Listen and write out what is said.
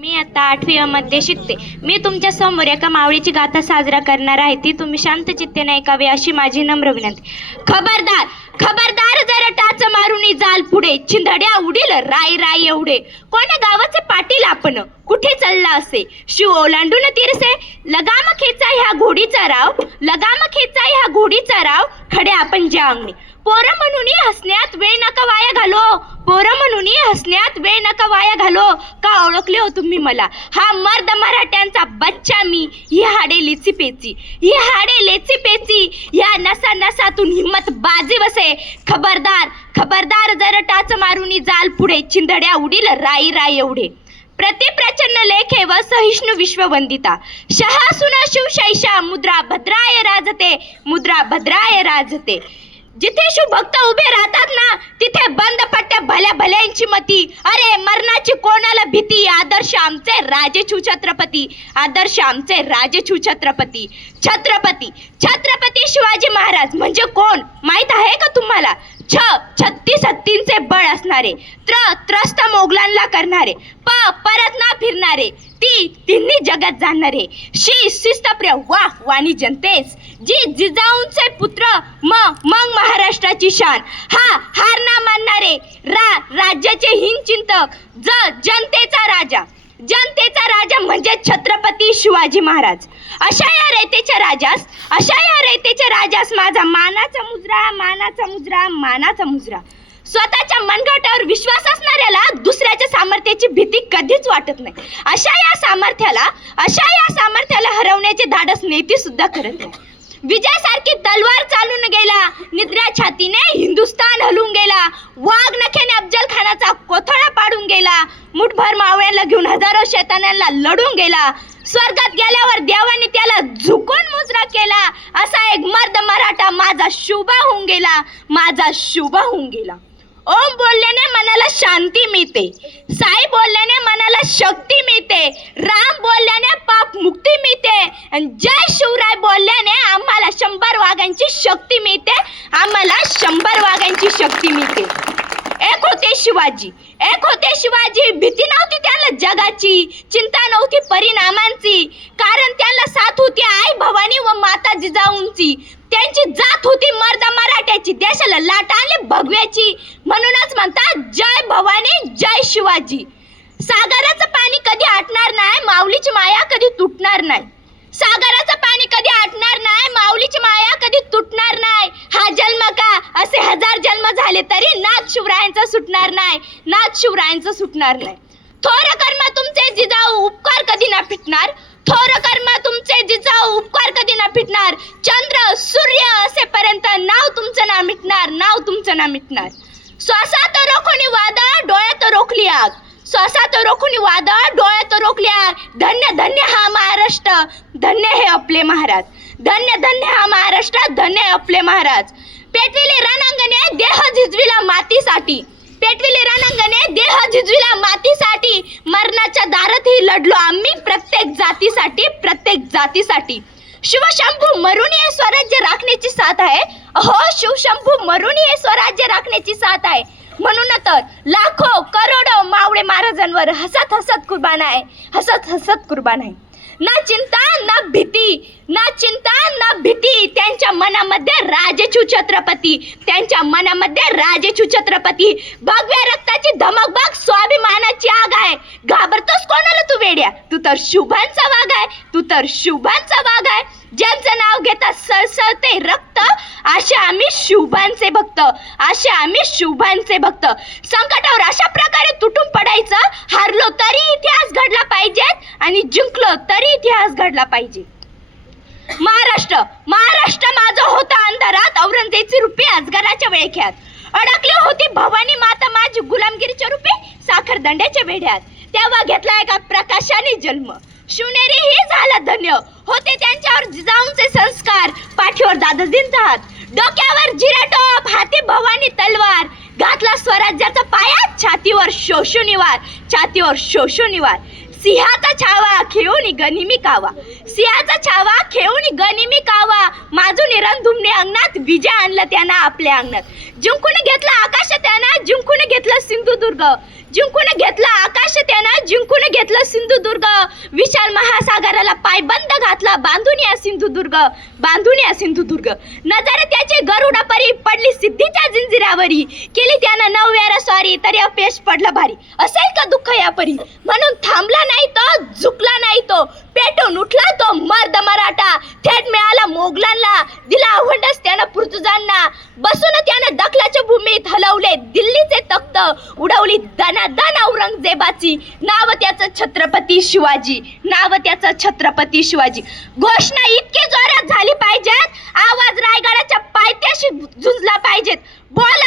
मी आता 8वी मध्ये शिकते. मी तुमच्या समोर एका मावळीची गाथा साजरा करणार आहे. ती तुम्ही शांत चित्तेने ऐकावी अशी माझी नम्र विनंती. खबरदार खबरदार जरा टाच मारून जाल पुढे, चिंधड्या उडील राय राय एवढे. कोण्या गावाचे पाटील आपण, कुठे चालला असे शिव ओलांडून तिरसे. लगाम खेचा ह्या घोडीचा राव, लगाम खेचा ह्या घोडीचा राव, खडे आपण ज्या अंगणी. पोरं म्हणून हसण्यात वेळ नका वाया घालो, पोरं म्हणून हसण्यात वेळ नका वाया घालो. का ओळखले हो तुम्ही मला? हा मर्द मराठ्यांचा बच्चा मी. ही हाडे लेची पेची, ही हाडे लेची पेची, या नसा नसातून हिम्मत बाजी बसे. खबरदार खबरदार जर टाच मारून जाल पुढे, चिंधड्या उडील राई राई एवढे. प्रतिप्रचन्न लेखे व सहिष्णु विश्ववंदिता, शहासुना शिवशैषा, मुद्रा भद्राय राजते, मुद्रा भद्राय राजते. जिथे शिवभक्त उभे राहतात ना, तिथे बंद पट्ट्या भल्या भल्यांची मती. अरे मरणाची कोणाला भीती, आदर्श आमचे राजे छत्रपती, आदर्श आमचे राजे छत्रपती. छत्रपती छत्रपती शिवाजी महाराज म्हणजे कोण माहित आहे का तुम्हाला? 36 हत्तींचे बळ असणारे, त्रस्त मोगलांना करणारे, परत ना फिरणारे, तिन्ही जगात जाणारे, शिस्तप्रिय वाणी जनतेस, जिजाऊंचे पुत्र, मग महाराष्ट्राची शान. हार ना मानणारे, राज्याचे हितचिंतक, जनतेचा राजा, जनतेचा राजा म्हणजे छत्रपती शिवाजी महाराज. अशा या रयतेच्या राजास, अशा या रयतेच्या राजास माझा मानाचा मुजरा, मानाचा मुजरा, मानाचा मुजरा. स्वतःच्या मनगटावर विश्वास असणाऱ्याला दुसऱ्याच्या सामर्थ्याची भीती कधीच वाटत नाही. अशा या सामर्थ्याला हरवण्याचे धाडस नेते सुद्धा करत नाही. विजयासारखी तलवार चालून गेला, निद्रा छातीने हिंदुस्तान हलून गेला, वाघ नखेने अफजल खानाचा कोथळा पाडून गेला, मुठभर मावळ्याला घेऊन हजारो शैतानांना लढून गेला, स्वर्गात गेल्यावर देवाने त्याला झुकून मुजरा केला. असा एक मर्द मराठा माझा शुभा होऊन गेला, माझा शुभा होऊन गेला. ओम बोलल्याने मनाला शांती मिळते, साई बोलल्याने मनाला शक्ती मिळते, राम बोलल्याने पाप मुक्ती मिळते, आणि जय शिवराय बोलल्याने आम्हाला 100 वाघांची शक्ती मिळते, आम्हाला 100 वाघांची शक्ती मिळते. एक होते शिवाजी, एक होते शिवाजी. भीती नव्हती त्यांना जगाची, चिंता नव्हती परिणामांची, कारण त्यांना साथ होती आई भवानी व माता जिजाऊंची. त्यांची जात होती मर्द मराठ्याची, देशाला लाट आली भगव्याची. म्हणूनच म्हणतात जय भवानी जय शिवाजी. सागराचं पाणी कधी आटणार नाही, माऊलीची माया कधी तुटणार नाही. सागराचं पाणी कधी आटणार नाही, माऊलीची माया कधी तुटणार नाही. हा जन्म का असे 1000 जन्म झाले तरी नाथ शिवरायांचा सुटणार नाही, नाथ शिवरायांचा सुटणार नाही. थोर कर्म तुमचे जिजाऊ उपकार कधी ना फिटणार, थोर कर्म तुमचे जिजाऊ उपकार कधी ना फिटणार. चंद्र सूर्य असेपर्यंत नाव तुमचं ना मिटणार, नाव तुमचं ना मिटणार. श्वासात रोखून वादळ, डोळ्यात रोखली आग, श्वासात रोखून वादळ, डोळ्यात रोखली आग. धन्य धन्य हा महाराष्ट्र, धन्य हे आपले महाराज, धन्य धन्य हा महाराष्ट्र, धन्य हे आपले महाराज. पेटविले रणांगणे देह झिजविला मातीसाठी, पेटविले रणांगणे देह झिजविला मातीसाठी. मरणाच्या दारातही लढलो आम्ही प्रत्येक जातीसाठी, प्रत्येक जातीसाठी. शिवशंभू मरुनी हे स्वराज्य राखण्याची साथ आहे, हो शिवशंभू मरुनी हे स्वराज्य राखण्याची साथ आहे. म्हणून तर लाखो करोडो मावळे महाराजांवर हसत हसत कुर्बान आहे, हसत हसत कुर्बान आहे. ना चिंता ना भीती, ना चिंता ना भीती. त्यांच्या मनामध्ये राजे छत्रपती, त्यांच्या मनामध्ये राजे छत्रपती. भगव्या रक्ताची धमक बघ, स्वाभिमानाची आग आहे. घाबरतोस कोणाला तू वेड्या? तू तर शुभांचा वाघ आहे, तू तर शुभांचा वाघ आहे. ज्यांचं नाव घेतात सळसळते रक्त, असे आम्ही शुभांचे भक्त, असे आम्ही शुभांचे भक्त. संकटावर अशा प्रकारे तुटून पडायचं, हारलो तरी इतिहास घडला पाहिजे आणि जिंकलो तरी इतिहास घडला पाहिजे. महाराष्ट्र महाराष्ट्र माझा होता अंधारात, औरंगजेबची रूपी अजगराच्या वेळख्यात. अडकली होती भवानी माता माझी गुलामगिरीच्या रूपी साखरदंड्याच्या वेढ्यात. तेव्हा घेतला एका प्रकाशाने जन्म, शिवनेरी ही झाला धन्य. होते त्यांच्यावर जिजाऊंचे संस्कार, पाठीवर दादाजींचा हात, डोक्यावर जिराटोप, हाती भवानी तलवार. घातला स्वराज्याचा पाया, छातीवर शोषुनिवार, छातीवर शोषुनिवार. सिंहाचा छावा खेळून गनिमी कावा, सिंहाचा छावा खेळून गनिमी कावा. माजून रणधुमणे अंगणात विजय आणलं त्यांना आपल्या अंगणात. जिंकून घेतला आकाश त्यांना, जिंकून घेतलं सिंधुदुर्ग, जिंकून घेतला आकाश त्यानं, जिंकून घेतलं सिंधुदुर्ग, विशाल महासागराला पायबंद घातला, बांधून या सिंधुदुर्ग, बांधून या सिंधुदुर्ग. नजर त्याची गरुडापरी पडली सिद्धीच्या जिंजिरावरी, केली त्यानं 9 वेळा स्वारी तरी अपयश पडलं भारी. असेल का दुःख या परी, म्हणून थांबला नाही तो, झुकला नाही तो, पेटून उठला तो मर्द मराठा. थेट मिळाला मोगलांना, दिला आव्हानच त्यानं पोर्तुगाजांना. बसून त्यानं दखलाच्या भूमीत हलवले दिल्लीचे तख्त, उडवली दनादन औरंगजेबाची. नाव त्याचं छत्रपती शिवाजी, नाव त्याचं छत्रपती शिवाजी. घोषणा इतकी जोरात झाली पाहिजेत, आवाज रायगडाच्या पायथ्याशी झुंजला पाहिजेत. बोल